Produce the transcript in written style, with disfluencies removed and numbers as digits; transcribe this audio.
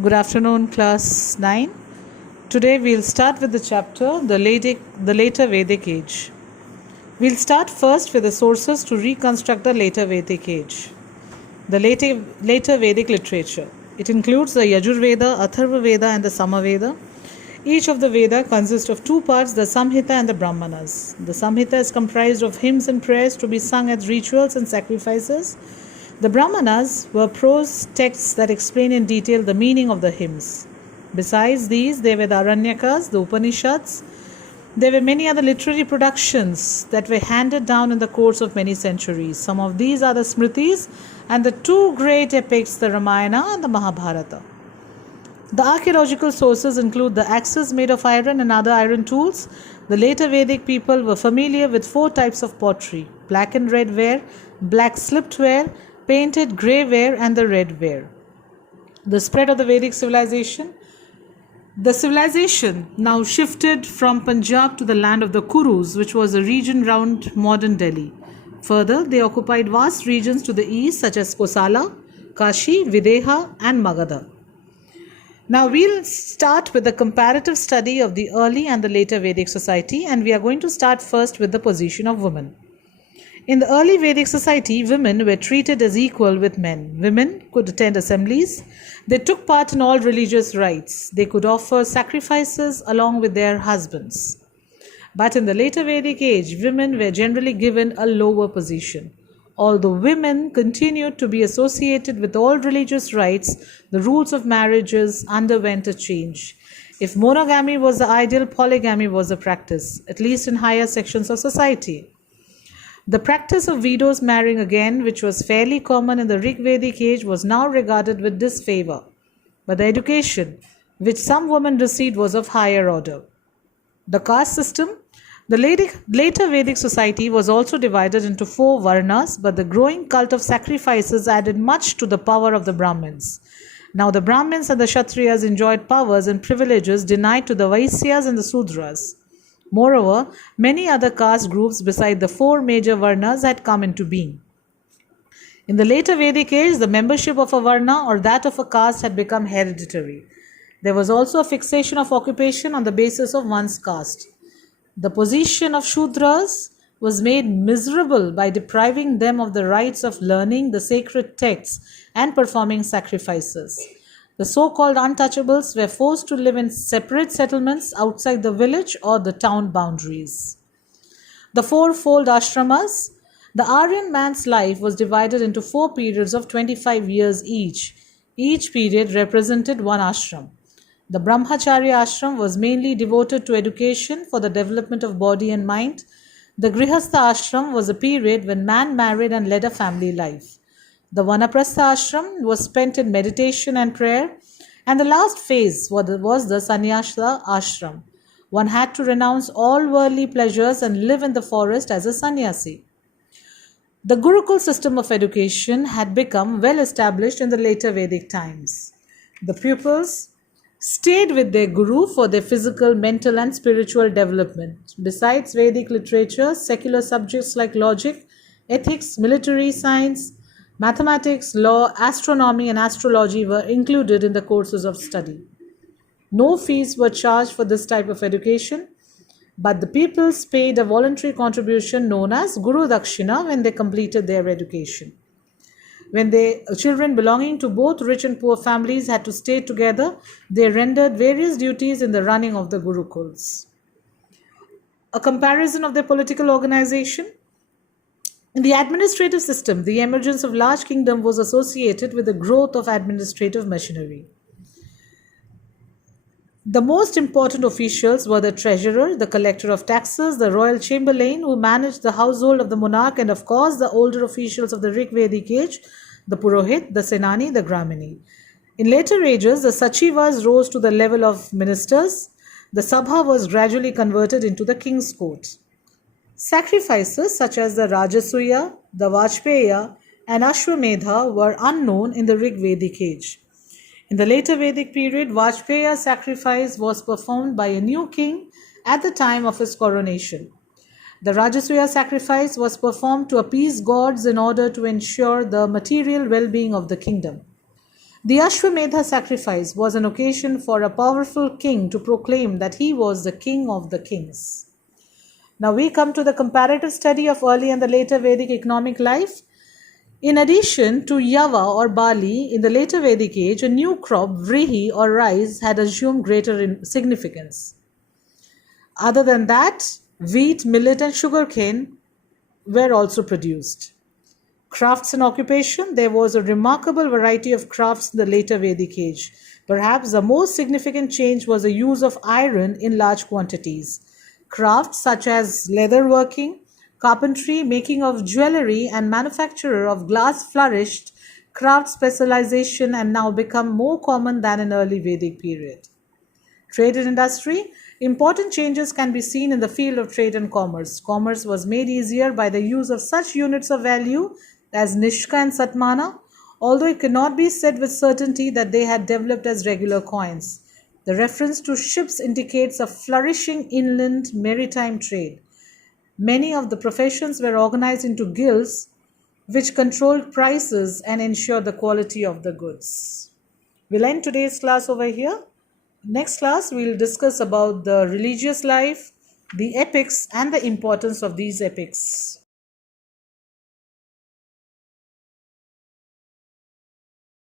Good afternoon, class 9. Today we'll start with the chapter The Later Vedic Age. We'll start first with the sources to reconstruct the later Vedic age. The later Vedic literature. It includes the Yajurveda, Atharva Veda and the Samaveda. Each of the Veda consists of two parts, the Samhita and the Brahmanas. The Samhita is comprised of hymns and prayers to be sung as rituals and sacrifices. The Brahmanas were prose texts that explain in detail the meaning of the hymns. Besides these, there were the Aranyakas, the Upanishads. There were many other literary productions that were handed down in the course of many centuries. Some of these are the Smritis and the two great epics, the Ramayana and the Mahabharata. The archaeological sources include the axes made of iron and other iron tools. The later Vedic people were familiar with four types of pottery: black and red ware, black slipped ware, painted grey ware and the red ware. The spread of the Vedic civilization. The civilization now shifted from Punjab to the land of the Kurus, which was a region round modern Delhi. Further, they occupied vast regions to the east such as Kosala, Kashi, Videha and Magadha. Now we'll start with a comparative study of the early and the later Vedic society, and we are going to start first with the position of women. In the early Vedic society, women were treated as equal with men. Women could attend assemblies. They took part in all religious rites. They could offer sacrifices along with their husbands. But in the later Vedic age, women were generally given a lower position. Although women continued to be associated with all religious rites, the rules of marriages underwent a change. If monogamy was the ideal, polygamy was the practice, at least in higher sections of society. The practice of widows marrying again, which was fairly common in the Rig Vedic age, was now regarded with disfavor. But the education which some women received was of higher order. The caste system. The later Vedic society was also divided into four varnas, but the growing cult of sacrifices added much to the power of the Brahmins. Now the Brahmins and the Kshatriyas enjoyed powers and privileges denied to the Vaisyas and the Sudras. Moreover, many other caste groups beside the four major varnas had come into being. In the later Vedic age, the membership of a varna or that of a caste had become hereditary. There was also a fixation of occupation on the basis of one's caste. The position of Shudras was made miserable by depriving them of the rights of learning the sacred texts and performing sacrifices. The so-called untouchables were forced to live in separate settlements outside the village or the town boundaries. The fourfold ashramas. The Aryan man's life was divided into four periods of 25 years each. Each period represented one ashram. The Brahmacharya ashram was mainly devoted to education for the development of body and mind. The Grihastha ashram was a period when man married and led a family life. The Vanaprastha ashram was spent in meditation and prayer, and the last phase was the Sannyasa ashram. One had to renounce all worldly pleasures and live in the forest as a sannyasi. The Gurukul system of education had become well established in the later Vedic times. The pupils stayed with their guru for their physical, mental and spiritual development. Besides Vedic literature, secular subjects like logic, ethics, military science, mathematics, law, astronomy and astrology were included in the courses of study. No fees were charged for this type of education, but the pupils paid a voluntary contribution known as Guru Dakshina when they completed their education. When the children belonging to both rich and poor families had to stay together, they rendered various duties in the running of the Gurukuls. A comparison of their political organization. In the administrative system, the emergence of large kingdom was associated with the growth of administrative machinery. The most important officials were the treasurer, the collector of taxes, the royal chamberlain who managed the household of the monarch, and of course the older officials of the Rig Vedic age, the Purohit, the Senani, the Gramini. In later ages, the Sachivas rose to the level of ministers. The Sabha was gradually converted into the king's court. Sacrifices such as the Rajasuya, the Vajpeya and Ashwamedha were unknown in the Rig Vedic age. In the later Vedic period, Vajpeya sacrifice was performed by a new king at the time of his coronation. The Rajasuya sacrifice was performed to appease gods in order to ensure the material well-being of the kingdom. The Ashwamedha sacrifice was an occasion for a powerful king to proclaim that he was the king of the kings. Now we come to the comparative study of early and the later Vedic economic life. In addition to Yava or barley, in the later Vedic age, a new crop, vrihi or rice, had assumed greater significance. Other than that, wheat, millet, and sugarcane were also produced. Crafts and occupation, there was a remarkable variety of crafts in the later Vedic age. Perhaps the most significant change was the use of iron in large quantities. Crafts such as leather working, carpentry, making of jewelry, and manufacture of glass flourished. Craft specialization and now become more common than in early Vedic period. Trade and industry. Important changes can be seen in the field of trade and commerce. Commerce was made easier by the use of such units of value as Nishka and Satmana, although it cannot be said with certainty that they had developed as regular coins. The reference to ships indicates a flourishing inland maritime trade. Many of the professions were organized into guilds which controlled prices and ensured the quality of the goods. We'll end today's class over here. Next class, we'll discuss about the religious life, the epics, and the importance of these epics.